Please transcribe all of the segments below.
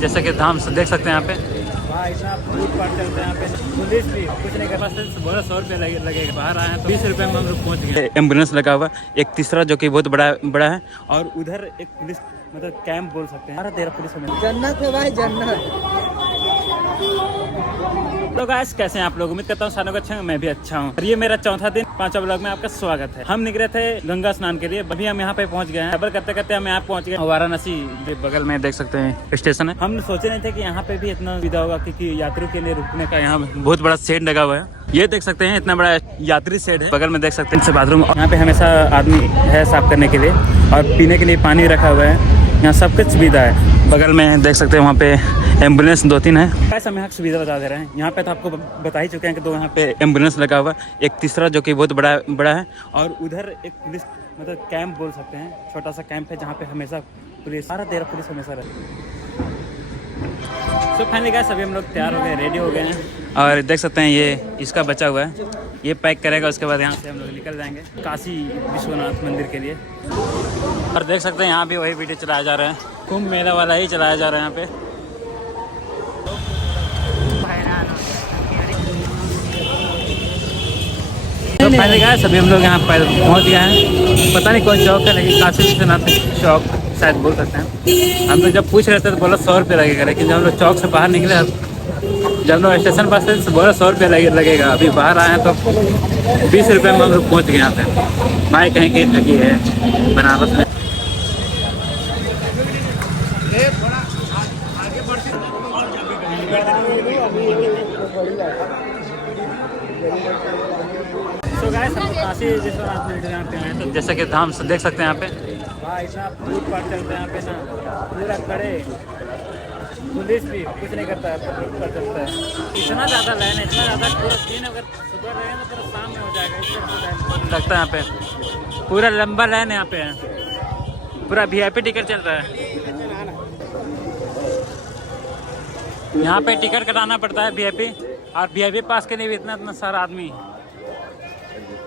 जैसा कि धाम देख सकते हैं यहाँ पे भाई साहब दूर पर चलते हैं यहाँ पे पुलिस भी कुछ नहीं कर पाते। बोला 100 रुपये लगेगा, बाहर आए हैं तो 20 रुपये में हम लोग पहुँच गए। एम्बुलेंस लगा हुआ, एक तीसरा जो कि बहुत बड़ा है, और उधर एक पुलिस मतलब कैंप बोल सकते हैं। 13 पुलिस में जन्नत है भाई, जन्नत। तो गाइस कैसे हैं आप लोग? उम्मीद करता हूँ सालों का अच्छा हूँ, मैं भी अच्छा हूँ। और ये मेरा चौथा दिन 5वां ब्लॉग में आपका स्वागत है। हम निकले थे गंगा स्नान के लिए, अभी हम यहाँ पे पहुँच गए हैं। ट्रैवल करते करते हम यहाँ पहुँच गए वाराणसी। बगल में देख सकते हैं स्टेशन है। हम सोचे नहीं थे कि यहाँ पे भी इतना सुविधा होगा, क्योंकि यात्रियों के लिए रुकने का यहाँ बहुत बड़ा शेड लगा हुआ है। ये देख सकते हैं इतना बड़ा यात्री शेड है। बगल में देख सकते हैं इनसे बाथरूम। यहाँ पे हमेशा आदमी है साफ करने के लिए, और पीने के लिए पानी रखा हुआ है। यहाँ सब कुछ सुविधा है। बगल में देख सकते हैं वहाँ पे एम्बुलेंस 2-3 है। कैसे हम यहाँ सुविधा बता दे रहे हैं। यहाँ पे तो आपको बता ही चुके हैं कि 2 यहाँ पे एम्बुलेंस लगा हुआ, एक तीसरा जो कि बहुत बड़ा है, और उधर एक पुलिस मतलब कैंप बोल सकते हैं, छोटा सा कैंप है जहाँ पे हमेशा पुलिस 13 पुलिस हमेशा रहती है। तो फाइनली गाइस सभी हम लोग तैयार हो गए, रेडी हो गए हैं, और देख सकते हैं ये इसका बचा हुआ है, ये पैक करेगा। उसके बाद यहाँ से हम लोग निकल जाएंगे काशी विश्वनाथ मंदिर के लिए। और देख सकते हैं यहाँ भी वही वीडियो चलाया जा रहा है, कुंभ मेला वाला ही चलाया जा रहा है यहाँ पे। तो पहले गए सभी हम लोग यहाँ पर पहुँच गए हैं। पता नहीं कौन चौक है, लेकिन काशी विश्वनाथ चौक शायद बोल सकते हैं। हम लोग जब पूछ रहे थे तो बोला 100 रुपये लगेगा, लेकिन जब हम लोग चौक से बाहर निकले, जब हम लोग स्टेशन पास थे तो बोला 100 रुपये लगेगा। अभी बाहर आए हैं तो 20 रुपये में हम लोग पहुँच गए यहाँ पे। भाई कहीं कहीं ठगी है बनारस में। तो गाइस हम काशी विश्वनाथ मंदिर यहाँ पे आए, तो जैसे कि धाम देख सकते हैं यहाँ पे। भाई साहब दूर पर चलते हैं यहाँ पे ना, पूरा खड़े, पुलिस भी कुछ नहीं करता है, पर चलता है। इतना ज़्यादा लाइन है, इतना ज़्यादा पूरा दिन अगर सुबह रहेगा तो पूरा शाम में हो जाएगा। इससे लगता है यहाँ पे पूरा लंबा लाइन यहाँ पे है, पूरा VIP टिकट चल रहा है। यहाँ पे टिकट कटाना पड़ता है VIP, और VIP पास के लिए भी इतना सारा आदमी।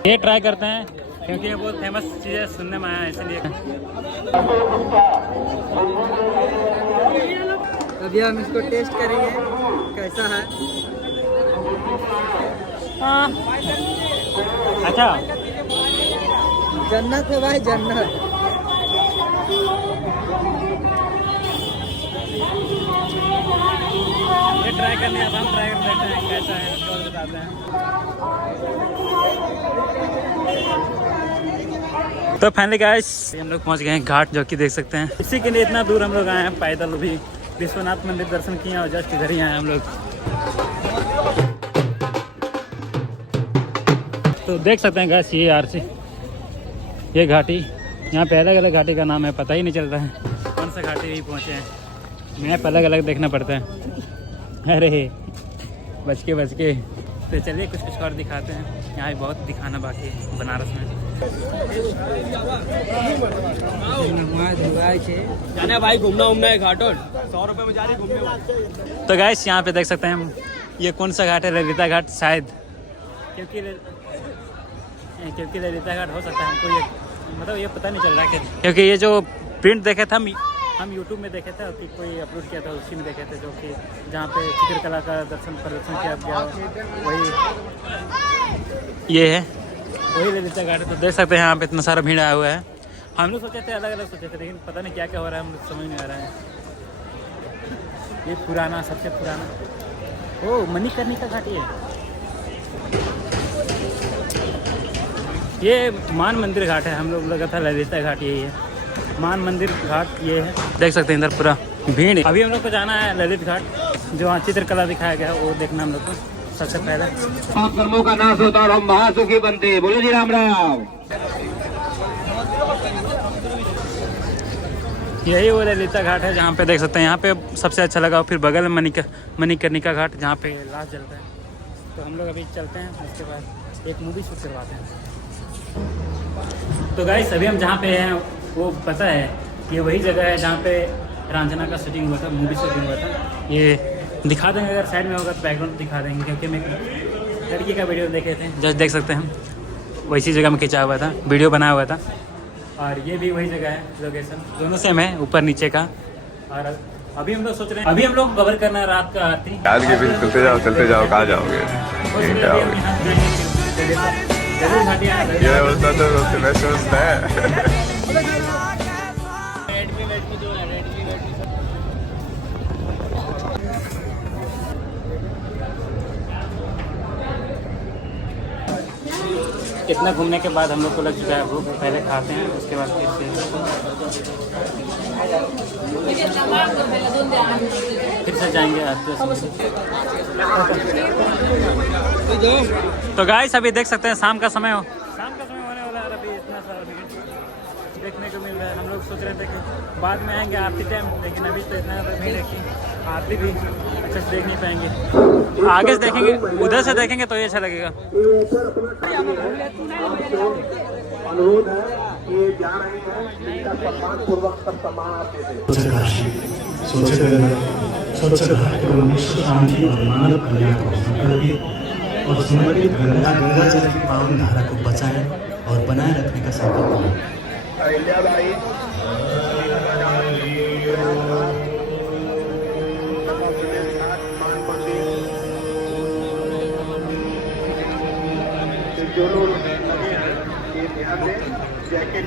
ये ट्राई करते हैं क्योंकि ये बहुत फेमस चीज़ है, सुनने में आया है इसलिए। अभी हम इसको टेस्ट करेंगे कैसा है। हाँ अच्छा, जन्नत है भाई, जन्नत। ये ट्राई करने अब हम ट्राई कर देते हैं कैसा है, तो बताते हैं। तो फाइनली गाइस हम लोग पहुंच गए हैं घाट, जो कि देख सकते हैं। इसी के लिए इतना दूर हम लोग आए हैं पैदल। भी विश्वनाथ मंदिर दर्शन किए और जस्ट इधर ही आए हम लोग। तो देख सकते हैं गाइस ये RC, ये घाटी, यहाँ पे अलग अलग घाटी का नाम है, पता ही नहीं चल रहा है कौन सा घाटी भी पहुँचे हैं। मैप अलग अलग देखना पड़ता है। अरे बच के तो चलिए कुछ और दिखाते हैं। यहाँ भी बहुत दिखाना बाकी है बनारस में। जाने भाई घूमना है घाटों, 100 रुपये में जा रही घूमने। तो गाइस यहाँ पे देख सकते हैं हम, ये कौन सा घाट है? ललिता घाट शायद, क्योंकि ललिता घाट हो सकता है। हमको ये मतलब ये पता नहीं चल रहा है क्योंकि ये जो प्रिंट देखे थे हम YouTube में देखे थे, कि कोई अपलोड किया था, उसी में देखे थे, जो कि जहाँ पे चित्रकला का प्रदर्शन किया गया, वही ये है, वही ललिता घाट है। तो देख सकते हैं यहाँ पे इतना सारा भीड़ आया हुआ है। हम लोग सोचे थे अलग अलग सोचे थे, लेकिन पता नहीं क्या क्या हो रहा है, हम लोग समझ नहीं आ रहा है। ये पुराना, सबसे पुराना, ओ मणिकर्णिका घाटी है। ये मान मंदिर घाट है, हम लोग लगा था ललिता घाट यही है। मान मंदिर घाट ये है, देख सकते हैं इधर पूरा भीड़। अभी हम लोग को जाना है ललित घाट, जो वहाँ चित्रकला दिखाया गया है, वो देखना हम लोग को सबसे पहले। कर्मों का नाश होता और हम महासुखी बनते। बोलो जी राम राम। यही वो ललिता घाट है जहाँ पे देख सकते हैं, यहाँ पे सबसे अच्छा लगा। फिर बगल में मणिकर्णिका घाट, जहाँ पे लाश जलता है। तो हम लोग अभी चलते हैं, उसके बाद एक मूवी शूट करवाते हैं। तो गाइस अभी हम जहाँ पे हैं वो पता है, ये वही जगह है जहाँ पे रांझना का शूटिंग हुआ था, मूवी शूटिंग हुआ था। ये दिखा देंगे, अगर साइड में होगा तो बैकग्राउंड दिखा देंगे, क्योंकि मैं लड़की का वीडियो देखे थे, जस्ट देख सकते हैं हम वैसी जगह में खिंचा हुआ था, वीडियो बनाया हुआ था। और ये भी वही जगह है, लोकेशन दोनों सेम है, ऊपर नीचे का। और अभी हम लोग सोच रहे हैं, अभी हम लोग कवर करना है रात का आरती। यार के बीच चलते जाओ कहाँ जाओगे? सोच रहे हैं अभी हम यहाँ जाएंगे, जरूर घाटी आना है। ये होता तो मैं सोचता है। इतना घूमने के बाद हम लोग को लग चुका है भूख, पहले खाते हैं उसके बाद फिर से जाएंगे आरती। तो गाइस अभी देख सकते हैं शाम का समय होने वाला है और अभी इतना सारा भीड़ देखने को मिल रहा है। हम लोग सोच रहे थे कि बाद में आएंगे आरती टाइम, लेकिन अभी तो इतना ज़्यादा भीड़ है कि आरती भी अच्छे से देख नहीं पाएंगे। आगे से देखेंगे, उधर से देखेंगे तो ये अच्छा लगेगा। अनुरोध है कि जा रहे हैं इनका सम्मान पूर्वक सब सम्मान आप देते स्वच्छ घाट एवं विश्व शांति और मानव कल्याण को संकल्पित और समर्पित गंगा जल की पावन धारा को बचाए और बनाए रखने का संकल्प लें। अहिल्याबाई जो लोग ये ध्यान दें जैकेट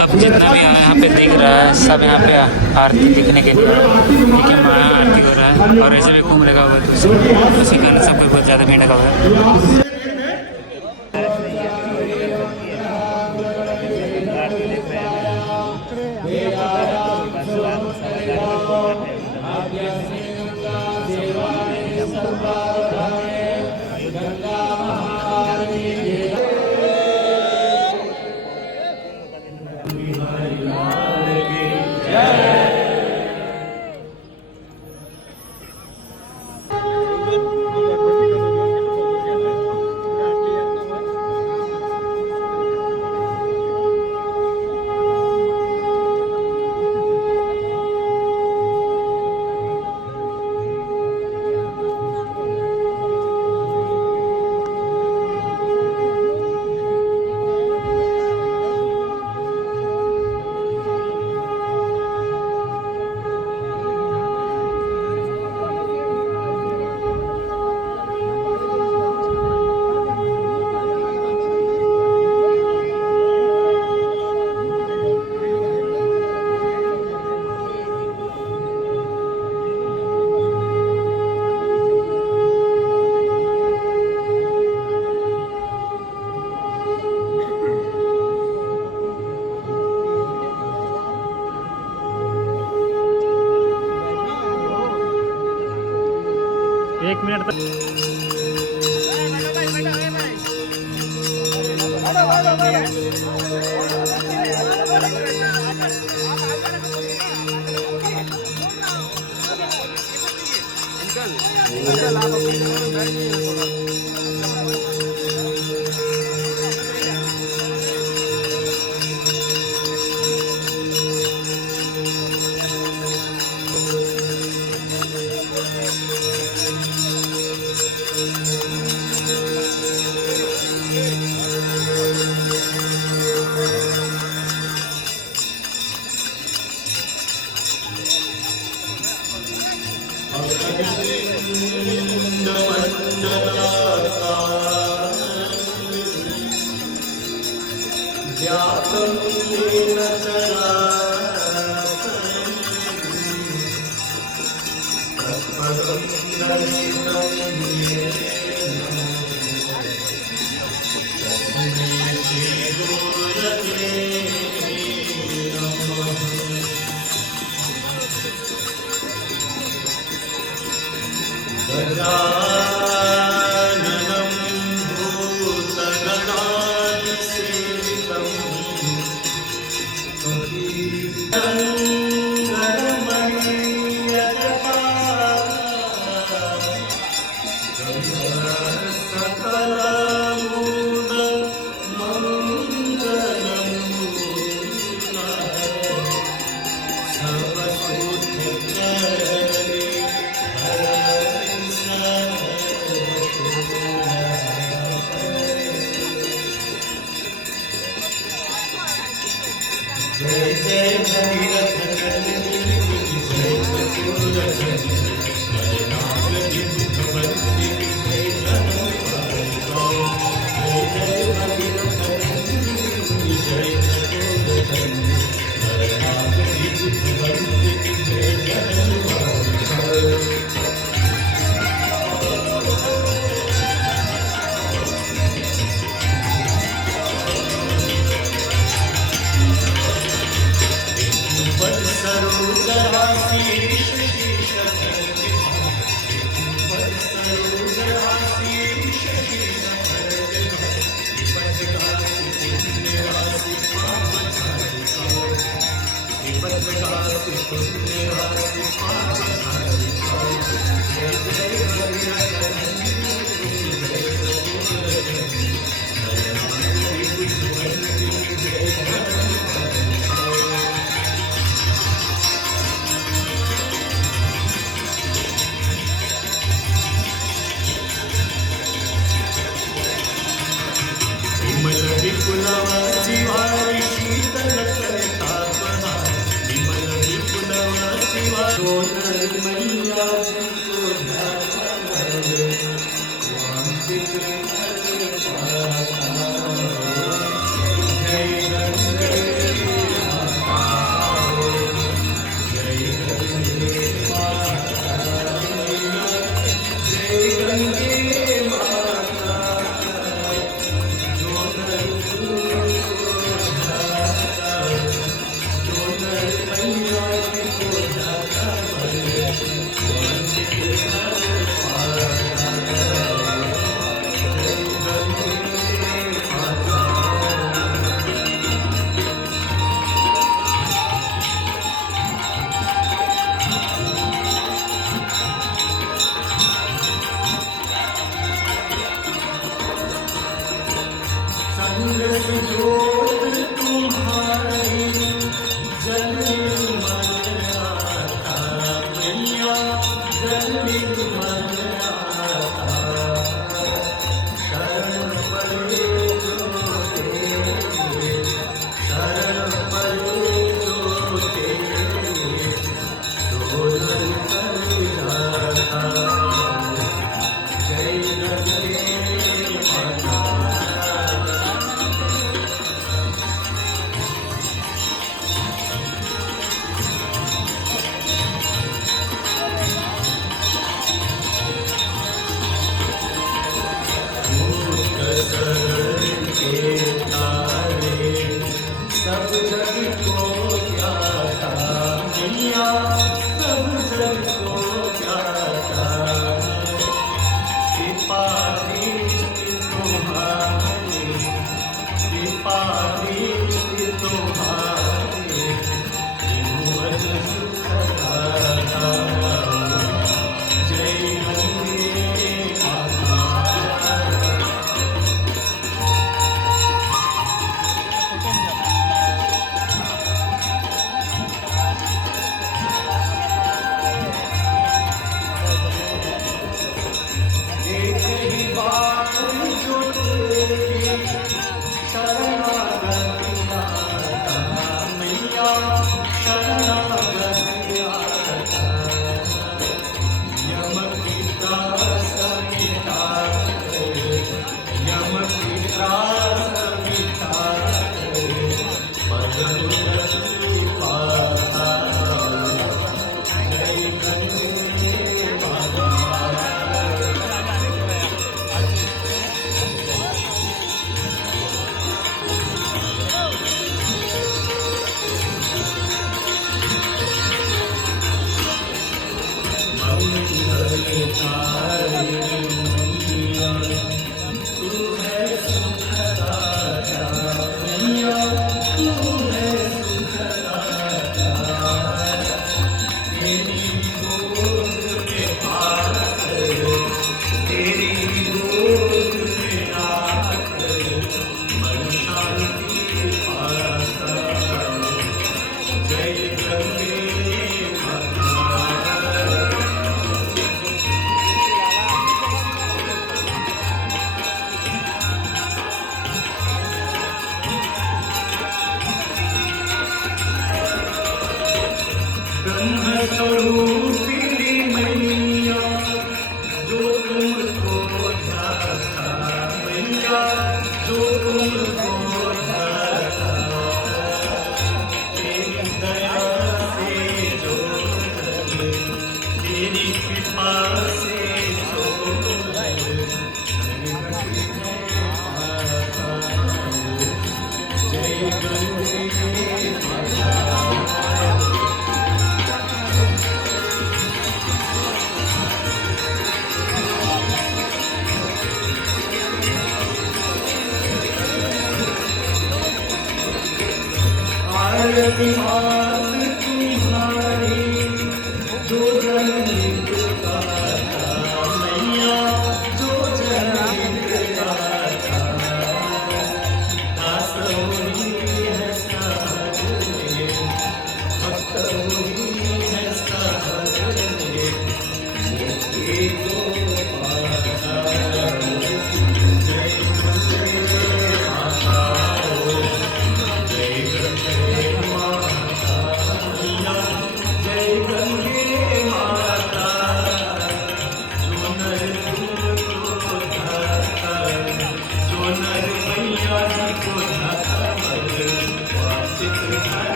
अब जितना भी यहाँ पे दिख रहा है सब यहाँ पे आरती दिखने के लिए, ठीक है, माँ आरती हो रहा है और ऐसे भी घूम लगा हुआ है, तो उसी कारण सबको बहुत ज़्यादा भीड़ लगा हुआ है। एक मिनट तक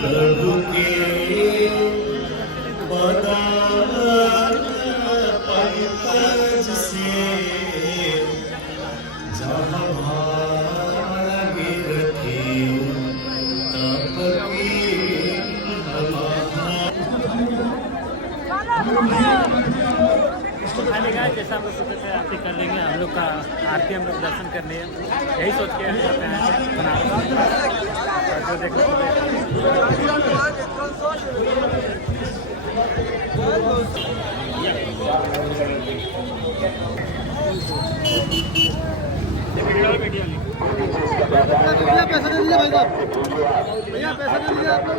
प्रभु के पंकज से जहाँ भाग्य रखे तप की खाली गाय जैसा हम लोग सोचे थे आरती कर लेंगे, हम लोग का आरती हम लोग दर्शन करने यही सोच के हम करते हैं जो देखो भैया पैसा दे दीजिए आप लोग।